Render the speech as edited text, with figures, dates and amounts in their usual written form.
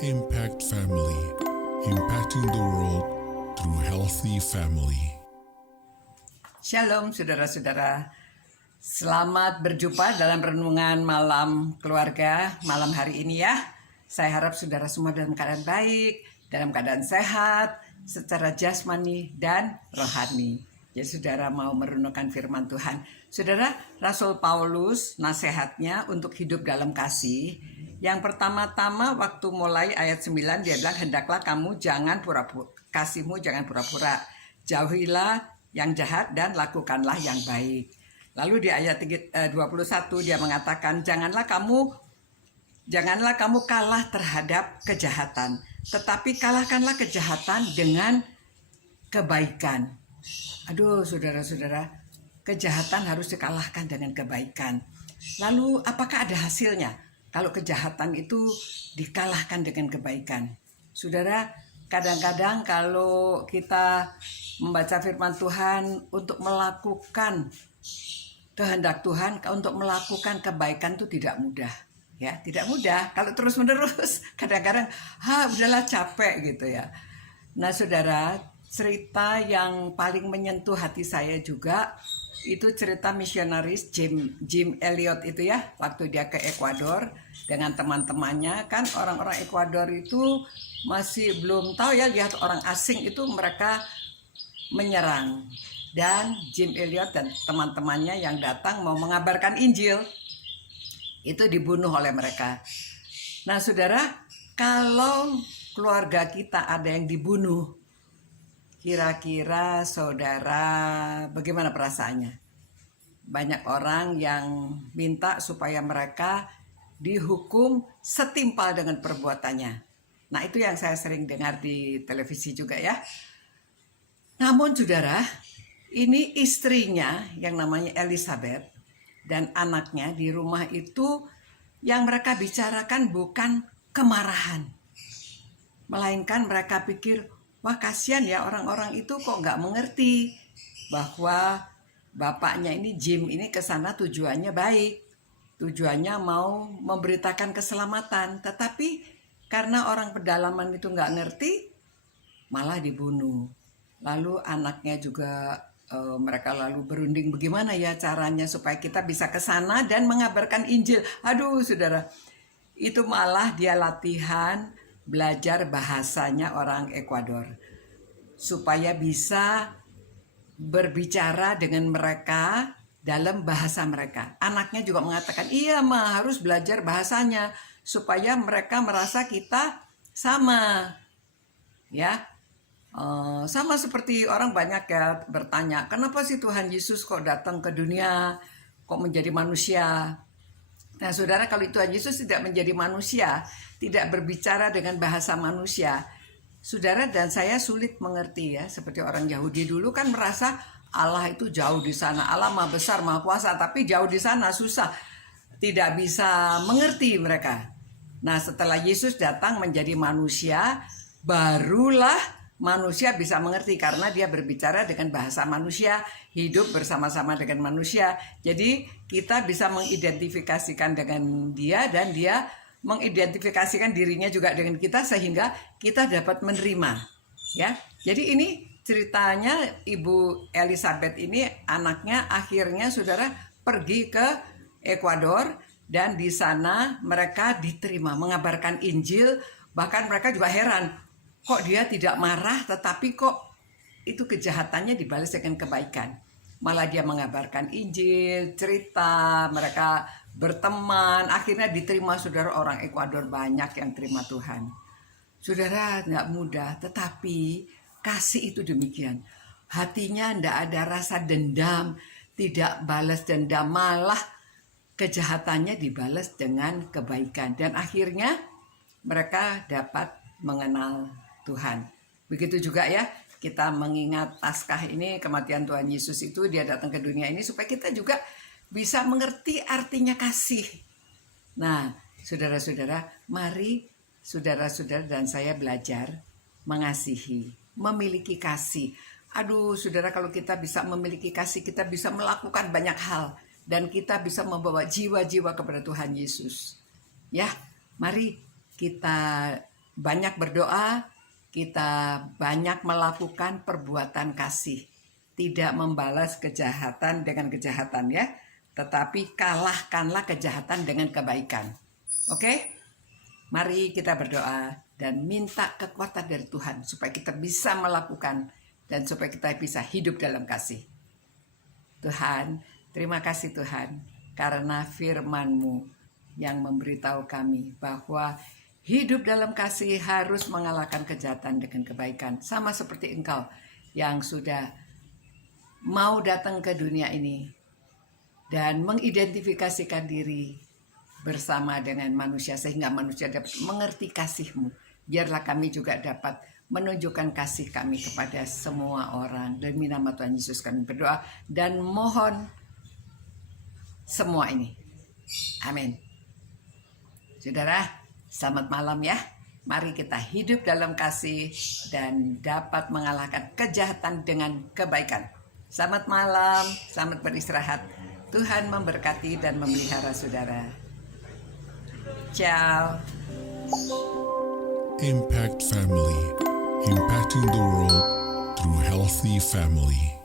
Impact Family, impacting the world through healthy family. Shalom saudara-saudara, selamat berjumpa dalam renungan malam keluarga malam hari ini ya. Saya harap saudara semua dalam keadaan baik, dalam keadaan sehat, secara jasmani dan rohani. Ya saudara mau merenungkan firman Tuhan. Saudara, Rasul Paulus nasihatnya untuk hidup dalam kasih. Yang pertama-tama waktu mulai ayat 9 dia bilang, hendaklah kamu jangan pura-pura, kasihmu jangan pura-pura. Jauhilah yang jahat dan lakukanlah yang baik. Lalu di ayat 21 dia mengatakan, janganlah kamu kalah terhadap kejahatan, tetapi kalahkanlah kejahatan dengan kebaikan. Aduh saudara-saudara, kejahatan harus dikalahkan dengan kebaikan. Lalu apakah ada hasilnya kalau kejahatan itu dikalahkan dengan kebaikan? Saudara, kadang-kadang kalau kita membaca firman Tuhan untuk melakukan kehendak Tuhan, untuk melakukan kebaikan itu tidak mudah. Ya, tidak mudah. Kalau terus-menerus kadang-kadang udahlah capek gitu ya. Nah, saudara, cerita yang paling menyentuh hati saya juga itu cerita misionaris Jim Elliot itu ya, waktu dia ke Ekuador dengan teman-temannya. Kan orang-orang Ekuador itu masih belum tahu ya, lihat orang asing itu mereka menyerang, dan Jim Elliot dan teman-temannya yang datang mau mengabarkan Injil itu dibunuh oleh mereka. Nah saudara, kalau keluarga kita ada yang dibunuh, kira-kira saudara bagaimana perasaannya? Banyak orang yang minta supaya mereka dihukum setimpal dengan perbuatannya. Nah itu yang saya sering dengar di televisi juga ya. Namun saudara, ini istrinya yang namanya Elizabeth dan anaknya di rumah itu yang mereka bicarakan bukan kemarahan, melainkan mereka pikir, wah kasihan ya orang-orang itu kok nggak mengerti bahwa bapaknya ini Jim ini kesana tujuannya baik, tujuannya mau memberitakan keselamatan, tetapi karena orang pedalaman itu nggak ngerti malah dibunuh. Lalu anaknya juga mereka lalu berunding bagaimana ya caranya supaya kita bisa ke sana dan mengabarkan Injil. Aduh saudara, itu malah dia latihan belajar bahasanya orang Ekuador supaya bisa berbicara dengan mereka dalam bahasa mereka. Anaknya juga mengatakan, iya ma harus belajar bahasanya supaya mereka merasa kita sama ya. Sama seperti orang banyak ya bertanya, kenapa sih Tuhan Yesus kok datang ke dunia, kok menjadi manusia? Nah saudara, kalau Tuhan Yesus tidak menjadi manusia, tidak berbicara dengan bahasa manusia, saudara dan saya sulit mengerti ya. Seperti orang Yahudi dulu kan merasa Allah itu jauh di sana, Allah maha besar, maha kuasa, tapi jauh di sana susah, tidak bisa mengerti mereka. Nah setelah Yesus datang menjadi manusia, barulah manusia bisa mengerti karena dia berbicara dengan bahasa manusia, hidup bersama-sama dengan manusia. Jadi kita bisa mengidentifikasikan dengan dia dan dia mengidentifikasikan dirinya juga dengan kita sehingga kita dapat menerima. Ya, jadi ini ceritanya Ibu Elizabeth ini, anaknya akhirnya saudara pergi ke Ekuador dan di sana mereka diterima mengabarkan Injil. Bahkan mereka juga heran, kok dia tidak marah tetapi kok itu kejahatannya dibalas dengan kebaikan. Malah dia mengabarkan Injil, cerita, mereka berteman, akhirnya diterima saudara. Orang Ekuador banyak yang terima Tuhan. Saudara, nggak mudah, tetapi kasih itu demikian. Hatinya nggak ada rasa dendam, tidak balas dendam, malah kejahatannya dibalas dengan kebaikan. Dan akhirnya mereka dapat mengenal Tuhan. Begitu juga ya, kita mengingat Paskah ini, kematian Tuhan Yesus itu, dia datang ke dunia ini supaya kita juga bisa mengerti artinya kasih. Nah, saudara-saudara, mari saudara-saudara dan saya belajar mengasihi, memiliki kasih. Aduh, saudara, kalau kita bisa memiliki kasih, kita bisa melakukan banyak hal dan kita bisa membawa jiwa-jiwa kepada Tuhan Yesus. Ya, mari kita banyak berdoa, kita banyak melakukan perbuatan kasih. Tidak membalas kejahatan dengan kejahatan ya, tetapi kalahkanlah kejahatan dengan kebaikan. Oke? Mari kita berdoa dan minta kekuatan dari Tuhan supaya kita bisa melakukan dan supaya kita bisa hidup dalam kasih. Tuhan, terima kasih Tuhan karena firman-Mu yang memberitahu kami bahwa hidup dalam kasih harus mengalahkan kejahatan dengan kebaikan. Sama seperti Engkau yang sudah mau datang ke dunia ini dan mengidentifikasikan diri bersama dengan manusia sehingga manusia dapat mengerti kasih-Mu. Biarlah kami juga dapat menunjukkan kasih kami kepada semua orang. Demi nama Tuhan Yesus kami berdoa dan mohon semua ini. Amin. Saudara, selamat malam ya. Mari kita hidup dalam kasih dan dapat mengalahkan kejahatan dengan kebaikan. Selamat malam, selamat beristirahat. Tuhan memberkati dan memelihara saudara. Ciao. Impact Family, impacting the world through healthy family.